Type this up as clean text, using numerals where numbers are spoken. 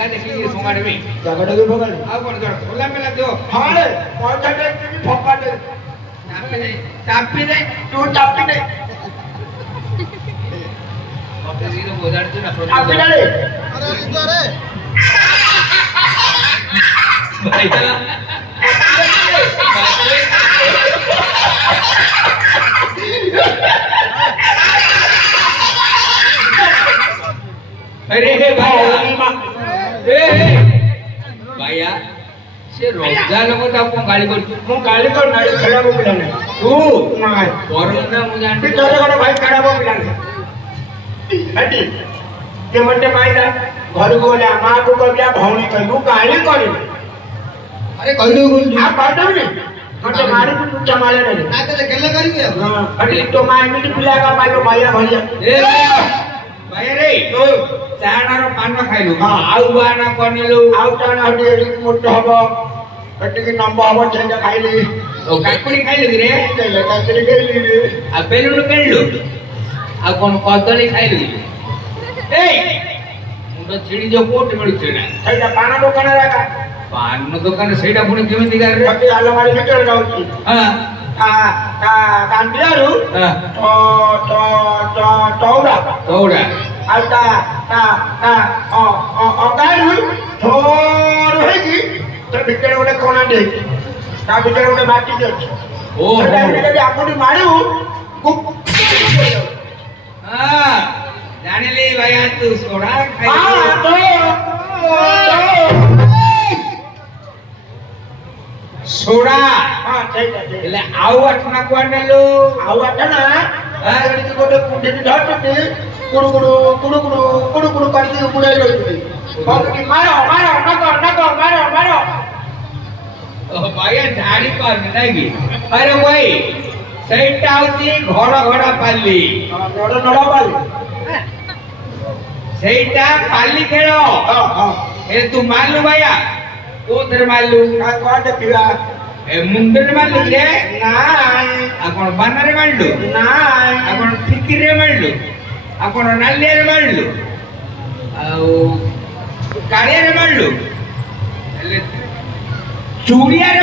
ଜାଗା ଦେଖିକି ଭଙ୍ଗାଡିବି ଜାଗାଟା ବି ଭଗାଡି ଆଉ କଣ କର ଖୋଲା ମେଲା ଦିଅ ହଁ ରେ ପଇସା ଦେଇକି ଫକାଟେ ଚାପି ଦେ ତୁ ଚାପି ଦେ ମତେ ଦିନ ବଜାଡିଛୁ ନା ଚାପି ଦେ ରେ ଭାଇଆ अरे भाई भाइया से रजा लोग तो आपको गाली कर ମୁଁ ଗାଳି କରି ନାଇଁ ଖେଳିବାକୁ ପିଲା ନାହିଁ तू ନାଇଁ कोरोना ମୁଁ ଜାଣି ତୋର ଗୋଟେ ଭାଇ ଖେଳିବାକୁ ପିଲା ନାହିଁ ଏଠି ଯେ ମତେ ପାଇଲା ଘରକୁ ଗଲେ ମାଆକୁ କହିଲା ଭଉଣୀ କହିବୁ ଗାଳି କରିବୁ अरे कह दो ଆଉ କହିଦେବୁନି ମତେ ମାରିବୁ ତୁ ଚମାଳେ ନେଲେ ना तो गल्ला करेंगे अब ହଁ ଏଠି ତୋ ମା ଏମିତି ପିଲା ଏକା ପାଇବ ଭାଇଆ ଭଳିଆ ए भाइया रे तू ଚାଣାର ପାନ ଖାଇଲୁ ଆଉ ବାନା କନେଲୁ ଆଉ କଣ ହେଠି ଏଠିକି ମୋଟ ହବ ଏଠିକି ନମ୍ବ ହବ ସେଇଟା ଖାଇଲି ଓ କାକୁଡି ଖାଇଲୁ କି ରେ ସେଇଟା କାକୁଡି ଖାଇଲି ଆଉ ବେଲୁନ କିଣିଲୁ ଆଉ କଣ କଦଳୀ ଖାଇଲୁ ଏଇ ମୁଣ୍ଡ ଛିଡି ଯୋଉ କୋଉଠି ମିଳୁଛି ନା ସେଇଟା ପାନ ଦୋକାନରେ ଏକା ପାନ ଦୋକାନ ସେଇଟା ପୁଣି କେମିତି ଗାରେ ବାକି ଆଲମାରି ଭିତରେ ଯାଉଛି ହଁ କାନ୍ଦିଆରୁ ହଁ ଚଉଡ଼ା ଚଉଡ଼ା ଆଉ ଅଗାରୁ ଥୋର ହେଇକି ତା ଭିତରେ ଗୋଟେ କଣାଟେ ହେଇଛି ତା ଭିତରେ ଗୋଟେ ମାଟିଟେ ଅଛି ଓହୋ ଯଦି ଆଙ୍ଗୁଠି ମାରିବୁ ହଁ ଜାଣିଲି ଭାଇଆ ତୁ ସୋଡ଼ା ଖାଇଲୁ ସୋଡ଼ା ହେଲେ ଆଉ ଆଠଣା କୁଆଡେ ନେଲୁ ଆଉ ଆଟା ନା ଏଠିକି ଗୋଟେ କୁଣ୍ଡିକି ଧରିଛନ୍ତି କୁଡୁ କୁଡୁ କୁଡୁ କୁଡୁ କୁଡୁ କୁଡୁ କରିକି ବୁଡେଇ ରହିଛନ୍ତି ମାର ମାର ନକ ନକ ମାର ମାର ଓ ଭାଇଆ ଜାଣି ପାରୁନି ନାଇଁ କି ଆରେ ଭାଇ ସେଇଟା ହଉଛି ଘଡ ଘଡା ପାଲି ନଡ ନଡ ପାଲି ସେଇଟା ପାଲି ଖେଳ ଏ ତୁ ମାରିଲୁ ଭାଇଆ କୋଉଥିରେ ମାରିଲୁ କଣ ଦେଖିବା ଏ ମୁଣ୍ଡରେ ମାରିଲୁ ରେ ନାଇଁ ଆଉ କଣ ବାନାରେ ମାରିଲୁ ନାଇଁ ଆଉ କଣ ଠିକିରେ ମାରିଲୁ ଆଉ କଣ ନାଲିଆରେ ମାରିଲୁ ଆଉ କାଳିଆରେ ମାରିଲୁ ହେଲେ ଚୁଡିଆରେ